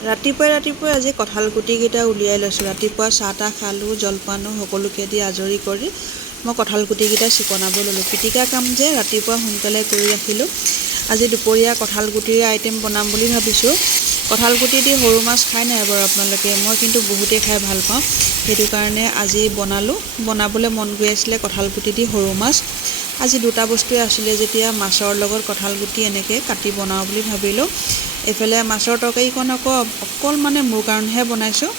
ৰাতিপুৱাই ৰাতিপুৱাই আজি কঁঠাল গুটিকেইটা উলিয়াই লৈছোঁ। ৰাতিপুৱা চাহ তাহ খালোঁ, জলপানো সকলোকে দি আজৰি কৰি মই কঁঠাল গুটিকেইটা চিকনাব ল'লোঁ। পিটিকা কাম যে ৰাতিপুৱা সোনকালে কৰি ৰাখিলোঁ, আজি দুপৰীয়া কঁঠাল গুটিৰে আইটেম বনাম বুলি ভাবিছোঁ। কঁঠাল গুটি দি সৰু মাছ খাই নাই বাৰু আপোনালোকে, মই কিন্তু বহুতেই খাই ভালো পাওঁ। সেইটো কাৰণে আজি বনালোঁ। বনাবলৈ মন গৈ আছিলে কঁঠাল গুটি দি সৰু মাছ। আজি দুটা বস্তুৱে আছিলে যেতিয়া মাছৰ লগত কঁঠাল গুটি এনেকৈ কাটি বনাওঁ বুলি ভাবিলোঁ। এইফালে মাছৰ তৰকাৰীকণ আকৌ অকল মানে মোৰ কাৰণেহে বনাইছোঁ।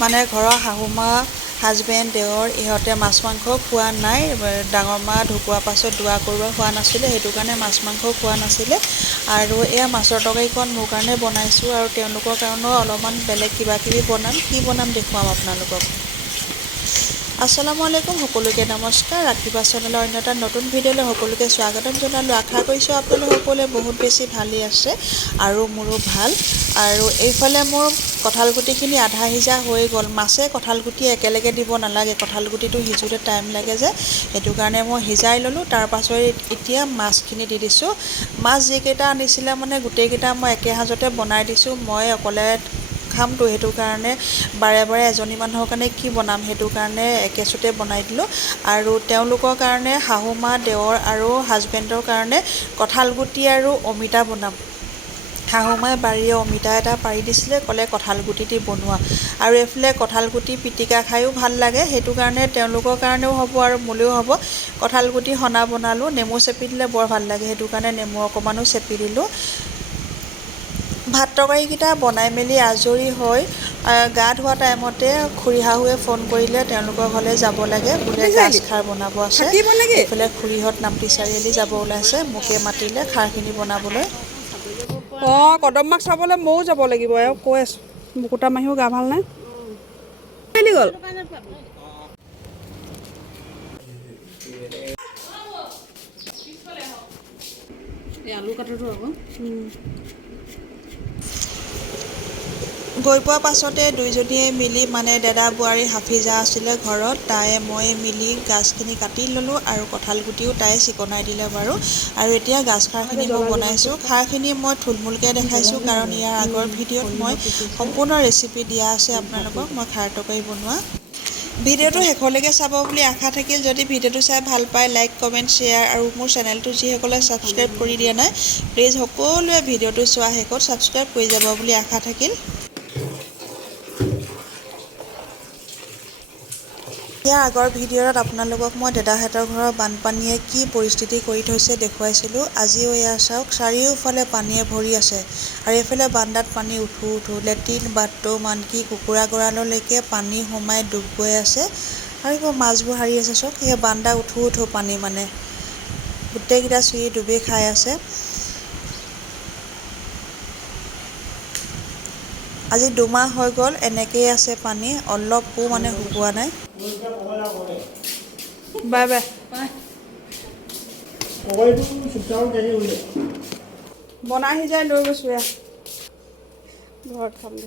মানে ঘৰৰ শাহুমা হাজবেণ্ড দেৱৰ ইহঁতে মাছ মাংস খোৱা নাই ডাঙৰ মা ঢুকোৱাৰ পাছত দোৱা কৰোৱা খোৱা নাছিলে সেইটো কাৰণে মাছ মাংস খোৱা নাছিলে। আৰু এয়া মাছৰ তৰকাৰীকণ মোৰ কাৰণে বনাইছোঁ আৰু তেওঁলোকৰ কাৰণেও অলপমান বেলেগ কিবা কিবি বনাম কি বনাম দেখুৱাম আপোনালোকক। আসসালামু আলাইকুম সকলোকে ৰাতিপুৱা চেনেলৰ অন্য এটা নতুন ভিডিঅ'লৈ সকলোকে স্বাগতম জনালোঁ। আশা কৰিছোঁ আপোনালোক সকলোৱে বহুত বেছি ভালেই আছে আৰু মোৰো ভাল। আৰু এইফালে মোৰ কঁঠাল গুটিখিনি আধা সিজা হৈ গ'ল। মাছে কঁঠাল গুটি একেলগে দিব নালাগে। কঁঠাল গুটিটো সিজোতে টাইম লাগে যে। সেইটো কাৰণে মই সিজাই ল'লোঁ। তাৰপাছত এতিয়া মাছখিনি দি দিছোঁ। মাছ যিকেইটা আনিছিলে মানে গোটেইকেইটা মই একে সাঁজতে বনাই দিছোঁ। মই অকলে খামতো সেইটো কাৰণে বাৰে বাৰে এজনী মানুহৰ কাৰণে কি বনাম সেইটো কাৰণে একেচোতে বনাই দিলোঁ। আৰু তেওঁলোকৰ কাৰণে শাহু মা দেৱৰ আৰু হাজবেণ্ডৰ কাৰণে কঁঠাল গুটি আৰু অমিতা বনাম। শাহুমাই বাৰীয়ে অমিতা এটা পাৰি দিছিলে ক'লে কঁঠাল গুটি দি বনোৱা। আৰু এইফালে কঁঠাল গুটি পিটিকা খায়ো ভাল লাগে সেইটো কাৰণে তেওঁলোকৰ কাৰণেও হ'ব আৰু মোলৈও হ'ব। কঁঠাল গুটি সনা বনালোঁ নেমু চেপি দিলে বৰ ভাল লাগে সেইটো কাৰণে নেমু অকণমানো চেপি দিলোঁ। ভাত তৰকাৰীকেইটা বনাই মেলি আজৰি হৈ গা ধোৱা টাইমতে খুৰী শাহুৱে ফোন কৰিলে তেওঁলোকৰ ঘৰলৈ যাব লাগে বোলে গাজ খাৰ বনাব আছে। এইফালে খুৰীহঁত নামটি চাৰিআলি যাব ওলাইছে মোকে মাতিলে খাৰখিনি বনাবলৈ। অঁ কদম মাক চাবলৈ ময়ো যাব লাগিব এওঁ কৈ আছোঁ। মুকুতা মাহীও গা ভালো নাই গ'ল? আলু কাটোতো আকৌ। গৈ পোৱাৰ পাছতে দুইজনীয়ে মিলি মানে দাদা বোৱাৰী হাফিজা আছিলে ঘৰত তাই মই মিলি গাজখিনি কাটি ল'লোঁ আৰু কঁঠাল গুটিও তাই চিকনাই দিলে বাৰু। আৰু এতিয়া গাজ খাৰখিনি মই বনাইছোঁ। খাৰখিনি মই থুলমূলকৈ দেখাইছোঁ কাৰণ ইয়াৰ আগৰ ভিডিঅ'ত মই সম্পূৰ্ণ ৰেচিপি দিয়া আছে আপোনালোকক। মই খাৰ তৰকাৰী বনোৱা। ভিডিঅ'টো শেষলৈকে চাব বুলি আশা থাকিল। যদি ভিডিঅ'টো চাই ভালো পায়, লাইক, কমেণ্ট, শ্বেয়াৰ আৰু মোৰ চেনেলটো যিসকলে ছাবস্ক্ৰাইব কৰি দিয়া নাই, প্লিজ সকলোৱে ভিডিঅ'টো চোৱা শেষত ছাবস্ক্ৰাইব কৰি যাব বুলি আশা থাকিল। ইয়াৰ আগৰ ভিডিঅ'ত আপোনালোকক মই দাদাহঁতৰ ঘৰৰ বানপানীয়ে কি পৰিস্থিতি কৰি থৈছে দেখুৱাইছিলোঁ। আজিও এয়া চাওক, চাৰিওফালে পানীয়ে ভৰি আছে আৰু এইফালে বান্দাত পানী উঠো উঠো, লেট্ৰিন, বাথৰুম, আনকি কুকুৰা গঁৰাললৈকে পানী সোমাই ডুব গৈ আছে আৰু এইবোৰ মাছবোৰ সাৰি আছে চব সেই বান্দা উঠো উঠো পানী মানে। গোটেইকেইটা চিৰি ডুবি খাই আছে। আজি দুমাহ হৈ গ'ল, এনেকেই আছে পানী, অলপো মানে শুকোৱা নাই। বাই বাই। বনাই সিজাই লৈ গৈছোঁ এয়া। ঘৰত খাম দে।